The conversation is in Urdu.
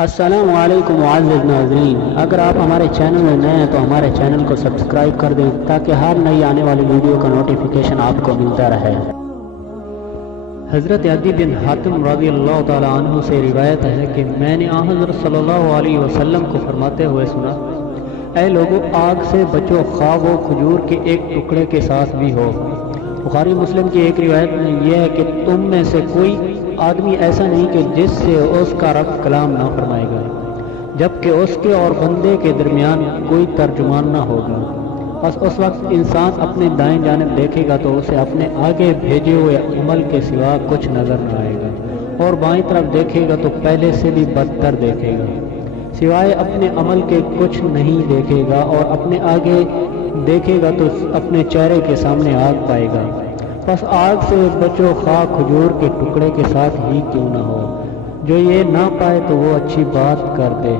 السلام علیکم معزز ناظرین، اگر آپ ہمارے چینل میں نئے ہیں تو ہمارے چینل کو سبسکرائب کر دیں تاکہ ہر نئی آنے والی ویڈیو کا نوٹیفیکیشن آپ کو ملتا رہے۔ حضرت عدی بن حاتم رضی اللہ تعالیٰ عنہ سے روایت ہے کہ میں نے حضرت صلی اللہ علیہ وسلم کو فرماتے ہوئے سنا، اے لوگو، آگ سے بچو، خواہ وہ کھجور کے ایک ٹکڑے کے ساتھ بھی ہو۔ بخاری مسلم کی ایک روایت میں یہ ہے کہ تم میں سے کوئی آدمی ایسا نہیں کہ جس سے اس کا رب کلام نہ فرمائے گا، جبکہ اس کے اور بندے کے درمیان کوئی ترجمان نہ ہوگا۔ بس اس وقت انسان اپنے دائیں جانب دیکھے گا تو اسے اپنے آگے بھیجے ہوئے عمل کے سوا کچھ نظر نہ آئے گا، اور بائیں طرف دیکھے گا تو پہلے سے بھی بدتر دیکھے گا، سوائے اپنے عمل کے کچھ نہیں دیکھے گا، اور اپنے آگے دیکھے گا تو اپنے چہرے کے سامنے آگ پائے گا۔ بس آگ سے بچو، خواہ کھجور کے ٹکڑے کے ساتھ ہی کیوں نہ ہو۔ جو یہ نہ پائے تو وہ اچھی بات کر دے۔